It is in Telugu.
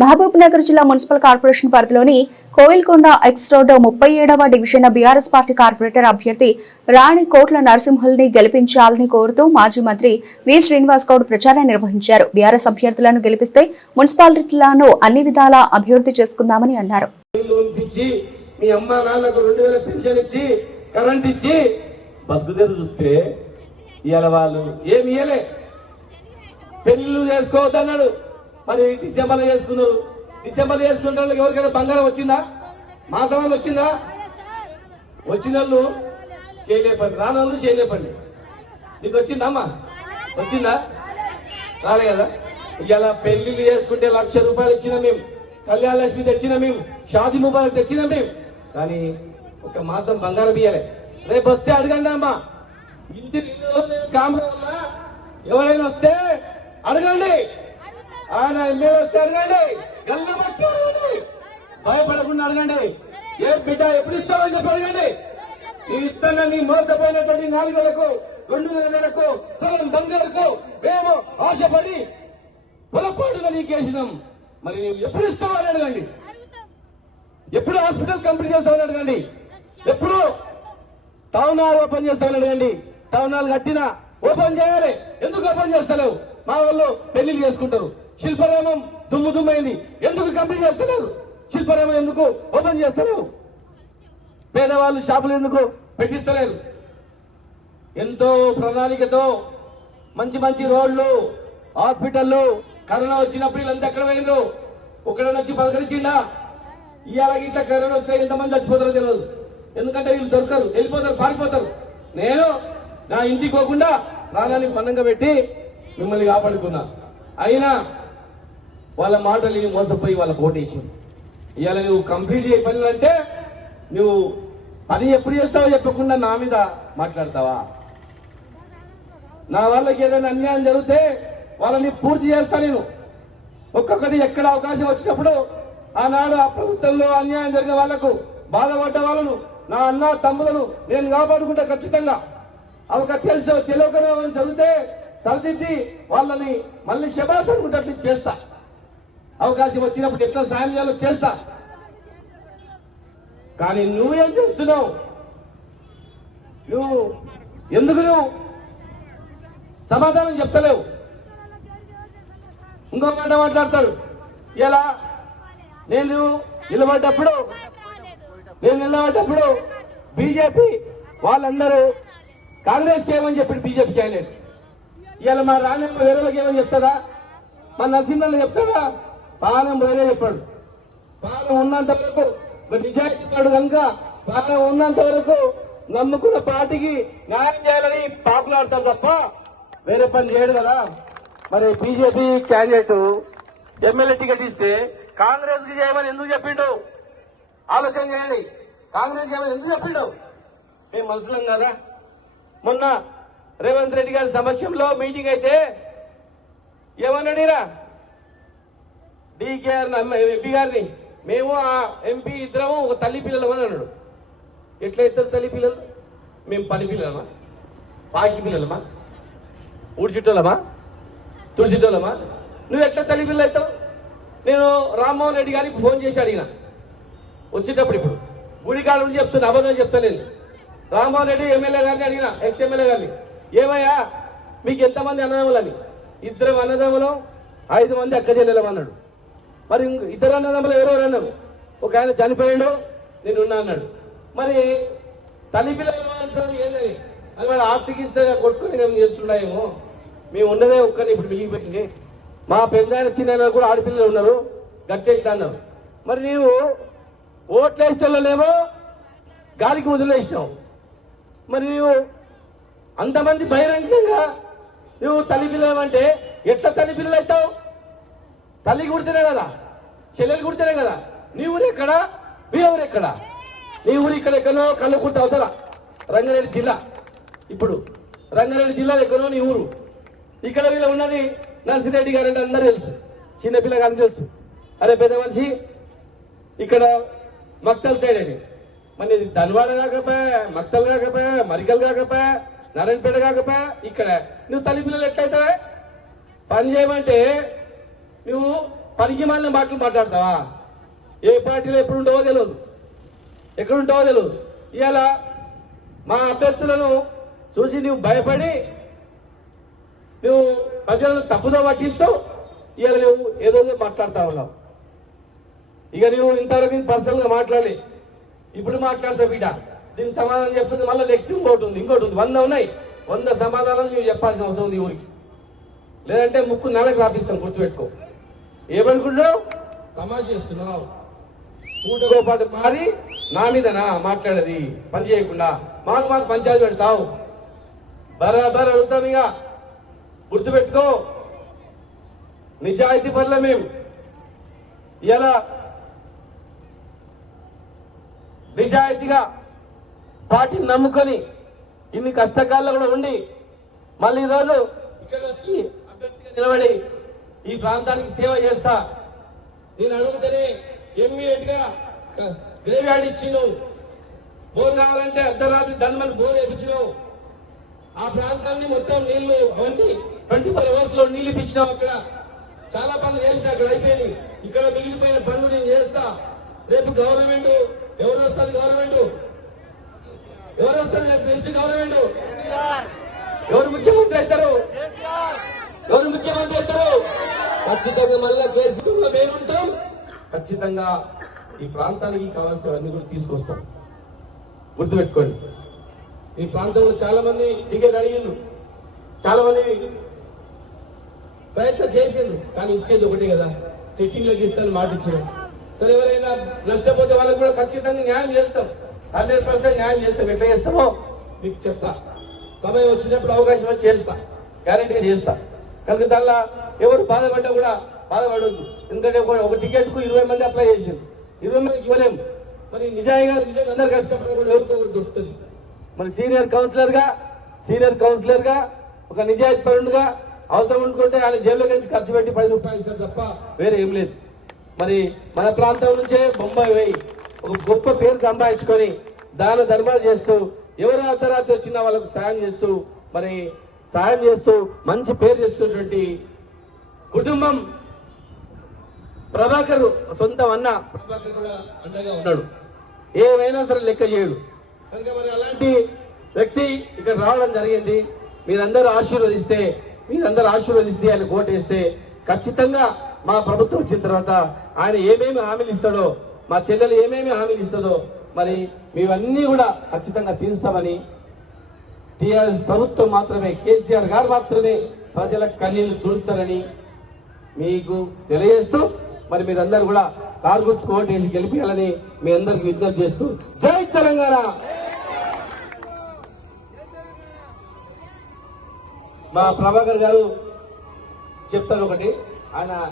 మహబూబ్ నగర్ జిల్లా మున్సిపల్ కార్పొరేషన్ పరిధిలోని కోయిల్కొండ ఎక్స్ రోడ్ 37వ డివిజన్ బీఆర్ఎస్ పార్టీ కార్పొరేటర్ అభ్యర్థి రాణి కోట్ల నరసింహుల్ని గెలిపించాలని కోరుతూ మాజీ మంత్రి వి శ్రీనివాస్ గౌడ్ ప్రచారం నిర్వహించారు. బీఆర్ఎస్ అభ్యర్థులను గెలిపిస్తే మున్సిపాలిటీలను అన్ని విధాలా అభివృద్ధి చేసుకుందామని అన్నారు. మరి డిసెంబర్ చేసుకున్నారు. డిసెంబర్ చేసుకున్న వాళ్ళకి ఎవరికైనా బంగారం వచ్చిందా? మాసవాళ్ళు వచ్చిందా? వచ్చిన వాళ్ళు చేయలేపండి, రానోళ్ళు చేయలేపండి. నీకు వచ్చిందమ్మా? వచ్చిందా? రాలే కదా. ఇలా పెళ్లిళ్ళు చేసుకుంటే ₹1,00,000 ఇచ్చినా మేము, కళ్యాణ లక్ష్మి తెచ్చినా మేము, షాదీ ముబారక్ తెచ్చినా మేము, కానీ ఒక మాసం బంగారం ఇయ్యలే. రేపు వస్తే అడగండి అమ్మా, ఇంటి కామరా ఎవరైనా వస్తే అడగండి, ఆయన ఎమ్మెల్యే వస్తే అడగండి, భయపడకుండా అడగండి. ఏ బిడ్డ ఎప్పుడు ఇస్తామని చెప్పి అడగండి. నీ ఇస్తాను నీ మోసపోయినటువంటి 4 నెలలకు 2 నెలలకు బంగారుకు మేము ఆశపడి పొరపాటుగా నీకేసినాం. మరి నువ్వు ఎప్పుడు ఇస్తామని అడగండి, ఎప్పుడు హాస్పిటల్ కంప్లీట్ చేస్తామని అడగండి, ఎప్పుడు టౌన్ హాల్ ఓపెన్ చేస్తామని అడగండి. టౌన్ హాల్ కట్టినా ఓపెన్ చేయాలి. ఎందుకు ఓపెన్ చేస్తలేవు? మా వాళ్ళు పెళ్లిళ్ళు చేసుకుంటారు. శిల్పరామం దుమ్మైంది, ఎందుకు కంప్లీట్ చేస్తలేరు? శిల్పరామం ఎందుకు ఓపెన్ చేస్తలేవు? పేదవాళ్ళు షాపులు ఎందుకు పెట్టిస్తలేరు? ఎంతో ప్రణాళికతో మంచి మంచి రోడ్లు, హాస్పిటల్లు, కరోనా వచ్చినప్పుడు వీళ్ళంతా ఎక్కడ పోయిండ్రు? ఒకడని వచ్చి పలకరించిందా? ఇవాళ ఇట్లా కరోనా వస్తే ఎంతమంది చచ్చిపోతారో తెలియదు. ఎందుకంటే వీళ్ళు దొరకరు, వెళ్ళిపోతారు, పారిపోతారు. నేను నా ఇంటికి పోకుండా ప్రాణానికి పన్నంగా పెట్టి మిమ్మల్ని కాపాడుకున్నా. అయినా వాళ్ళ మాటలు మోసపోయి వాళ్ళ ఓటేసి ఇవాళ నువ్వు కంప్లీట్ చేయ పనులు అంటే నువ్వు పని ఎప్పుడు చేస్తావో చెప్పకుండా నా మీద మాట్లాడతావా? నా వాళ్ళకి ఏదైనా అన్యాయం జరిగితే వాళ్ళని పూర్తి చేస్తా. నేను ఒక్కొక్కటి ఎక్కడ అవకాశం వచ్చినప్పుడు ఆనాడు ఆ ప్రభుత్వంలో అన్యాయం జరిగిన వాళ్లకు, బాధపడ్డ వాళ్ళను, నా అన్న తమ్ములను నేను కాపాడుకుంటా. ఖచ్చితంగా తెలిసో తెలియకనో జరిగితే సరిదిద్ది వాళ్ళని మళ్ళీ శబాష్ అనుకుంటే చేస్తా. అవకాశం వచ్చినప్పుడు ఎట్లా సాయం చేయాలో చేస్తా. కానీ నువ్వేం చేస్తున్నావు? నువ్వు ఎందుకు సమాధానం చెప్తలేవు? ఇంకో మాట మాట్లాడతాడు. ఇలా నేను నిలబడ్డప్పుడు బీజేపీ వాళ్ళందరూ కాంగ్రెస్ ఏమని చెప్పాడు బీజేపీ క్యాండిడేట్. ఇలా మా రాణమ్మ వేరేలకు ఏమని చెప్తాడా? మా నరసింహలు చెప్తాడా? పాలన వేరే చెప్పాడు. పాలన ఉన్నంత వరకు నిజాయితీ వాడు కనుక పాలన ఉన్నంత వరకు నమ్ముకున్న పార్టీకి న్యాయం చేయాలని పాపులాడతారు తప్ప వేరే పని చేయడు కదా. మరి బీజేపీ క్యాండిడేట్ ఎమ్మెల్యే టికెట్ ఇస్తే కాంగ్రెస్ కి చేయమని ఎందుకు చెప్పిండు? ఆలోచన చేయండి. కాంగ్రెస్ చేయమని ఎందుకు చెప్పిండు? మేము మనుషులం కదా. మొన్న రేవంత్ రెడ్డి గారి సమక్షంలో మీటింగ్ అయితే ఏమన్నాడిరా? డీకేఆర్ ఎంపీ గారిని, మేము ఆ ఎంపీ ఇద్దరము ఒక తల్లి పిల్లలు అని అన్నాడు. ఎట్లా ఇద్దరు తల్లి పిల్లలు? మేము పని పిల్లలమా? పాకి పిల్లలమా? ఊడ్చిట్టోళ్ళమా? తుడిచిట్టోళ్ళమా? నువ్వు ఎట్లా తల్లి పిల్లలు అవుతావు? నేను రామ్మోహన్ రెడ్డి గారికి ఫోన్ చేసి అడిగిన వచ్చేటప్పుడు, ఇప్పుడు గుడికాడ నుండి చెప్తున్నా, అబద్ధం చెప్తలేదు. రామ్మోహన్ రెడ్డి ఎమ్మెల్యే గారిని అడిగిన, ఎక్స్ ఎమ్మెల్యే గారిని, ఏమయ్యా మీకు ఎంతమంది అన్నదమ్ములని? 2 అన్నదమ్ములు, 5 మంది అక్క చెల్లెలం అన్నాడు. మరి 2 అన్నదమ్ములు ఎవరెవరు అన్నారు? ఒక ఆయన చనిపోయాడు, నేనున్నా అన్నాడు. మరి తల్లి పిల్లలు అంటారు ఏంటని? అది వాడు ఆస్తికి ఇస్తే కొట్టుకుని చేస్తున్నాయేమో. మేము ఉన్నదే ఒక్కరిని ఇప్పుడు మిగిలిపోయింది. మా పెద్ద చిన్న కూడా ఆడపిల్లలు ఉన్నారు, గట్టేస్తా అన్నారు. మరి నీవు ఓట్లేస్తేమో గాలికి వదిలేసినావు. మరి నీవు అంతమంది బహిరంగంగా నువ్వు తల్లి పిల్లలు అంటే ఎట్లా తల్లి పిల్లలు అవుతావు? తల్లికి కుడితేనే కదా, చెల్లెలు కుడితేనే కదా. నీ ఊరు ఎక్కడా? మీ ఊరు ఎక్కడా? నీ ఊరు ఇక్కడ ఎక్కడో కళ్ళకుర్తి అవుతారా? రంగారెడ్డి జిల్లా. ఇప్పుడు రంగారెడ్డి జిల్లా ఎక్కడో నీ ఊరు. ఇక్కడ వీళ్ళు ఉన్నది నర్సిరెడ్డి గారు అంటే అందరూ తెలుసు, చిన్నపిల్ల గారిని తెలుసు. అరే పెద్ద మనిషి ఇక్కడ మక్తల్ సైడ్ అని. మరి ధన్వాడ కాకపోయా, మక్తల్ కాకపోయా, మరికల్ కాకపోయా, నారాయణపేట కాకపోయా, ఇక్కడ నువ్వు తల్లి పిల్లలు ఎట్లయితావే? పని చేయమంటే నువ్వు పనికి మాలిన మాటలు మాట్లాడతావా? ఏ పార్టీలో ఎప్పుడు ఉండవో తెలియదు, ఎక్కడుంటావో తెలియదు. ఇవాళ మా అభ్యర్థులను చూసి నువ్వు భయపడి నువ్వు ప్రజలను తప్పుదో పట్టిస్తూ ఇవాళ నువ్వు ఏదో మాట్లాడుతా ఉన్నావు. ఇక నువ్వు ఇంతవరకు పర్సనల్ గా మాట్లాడి ఇప్పుడు మాట్లాడతావు బిడ్డ. దీనికి సమాధానం చెప్తుంది. మళ్ళీ నెక్స్ట్ ఇంకోటి ఉంది 100 ఉన్నాయి. 100 సమాధానాలు నువ్వు చెప్పాల్సిన అవసరం ఉంది ఊరికి. లేదంటే ముక్కు నెలకు రాపిస్తాం, గుర్తుపెట్టుకో. ఏమనుకుంటున్నావు? తమాషా చేస్తున్నావు. పూటతో పాటు మారి నా మీదనా మాట్లాడేది పని చేయకుండా మాకు పంచాయతీ పెడతావు. బరాబర్ అడుగుతాం. ఇక గుర్తుపెట్టుకో, నిజాయితీ పట్ల మేము ఇలా నిజాయితీగా పార్టీని నమ్ముకొని ఇన్ని కష్టకాల్లో కూడా ఉండి మళ్ళీ ఈరోజు ఇక్కడ వచ్చి అభ్యర్థిగా నిలబడి ఈ ప్రాంతానికి సేవ చేస్తా. నేను అడుగుతేనే ఇమ్మీడియట్ గా గ్రేవ్యార్డ్ ఇచ్చినావు. బోర్ కావాలంటే అర్ధరాత్రి దండమని బోర్ వేయించినావు. ఆ ప్రాంతాన్ని మొత్తం నీళ్లు అవన్నీ 24 hours లో నీళ్లు ఇప్పించినావు. అక్కడ చాలా పనులు చేసిన, అక్కడ అయిపోయింది. ఇక్కడ మిగిలిపోయిన పనులు నేను చేస్తా. రేపు గవర్నమెంట్ ఎవరు వస్తారు? ఎవరు వస్తారు రేపు? నెక్స్ట్ గవర్నమెంట్ ఎవరు ముఖ్యమంత్రి అవుతారు? ఖచ్చితంగా మళ్ళా కేసీఆర్ మేముంటాం. ఖచ్చితంగా ఈ ప్రాంతానికి కావాల్సినవన్నీ కూడా తీసుకొస్తాం. గుర్తుపెట్టుకోండి. ఈ ప్రాంతంలో చాలా మంది టికెట్ అడిగిండ్రు, చాలా మంది ప్రయత్నం చేసిండ్రు. కానీ ఇచ్చేది ఒకటే కదా, సెట్టింగ్ లోకి ఇస్తాను మాట ఇచ్చినాం. సరే, ఎవరైనా నష్టపోతే వాళ్ళకి కూడా ఖచ్చితంగా న్యాయం చేస్తాం. 100% న్యాయం చేస్తాం. ఎట్లా చేస్తామో మీకు చెప్తా. సమయం వచ్చినప్పుడు అవకాశం వచ్చి చేస్తా, గ్యారెంటీగా చేస్తా. కనుక దానిలో ఎవరు బాధపడ్డా కూడా బాధపడవద్దు. ఎందుకంటే ఒక టికెట్ కు 20 మంది అప్లై చేసింది, 20 మందికి ఇవ్వలేము. మరి నిజంగా అందరు కష్టపడి కూడా ఎవరికో దొరుకుతుంది. మరి సీనియర్ కౌన్సిలర్ గా ఒక నిజాయితీ పరుడుగా అవసరం అనుకుంటే ఆయన జైల్లో నుంచి ఖర్చు పెట్టి 10 రూపాయలు ఇస్తారు తప్ప వేరే ఏం లేదు. మరి మన ప్రాంతం నుంచే బొంబాయి పోయి ఒక గొప్ప పేరు సంపాదించుకొని దాన ధర్మాలు చేస్తూ ఎవరు అర్ధరాత్రి వచ్చినా వాళ్ళకు సాయం చేస్తూ మంచి పేరు తెచ్చుకున్నటువంటి కుటుంబం ప్రభాకర్. సొంతం అన్న ప్రభాకర్ కూడా అండగా ఉన్నాడు, ఏమైనా సరే లెక్క చేయడు. కనుక మరి అలాంటి వ్యక్తి ఇక్కడ రావడం జరిగింది. మీరందరూ ఆశీర్వదిస్తే ఆయన ఓటేస్తే ఖచ్చితంగా మా ప్రభుత్వం వచ్చిన తర్వాత ఆయన ఏమేమి హామీలు ఇస్తాడో, మా చెల్లెలు ఏమేమి హామీలు ఇస్తుందో మరి మేవన్నీ కూడా ఖచ్చితంగా తీరుస్తామని, టీఆర్ఎస్ ప్రభుత్వం మాత్రమే, కేసీఆర్ గారు మాత్రమే ప్రజల కన్నీళ్లు తుడుస్తారని మీకు తెలియజేస్తూ మరి మీరందరూ కూడా కారు గుర్తుకు ఓటేసి గెలిపించాలని మీ అందరికి విజ్ఞప్తి చేస్తూ జై తెలంగాణ. మా ప్రభాకర్ గారు చెప్తారు ఒకటి. ఆయన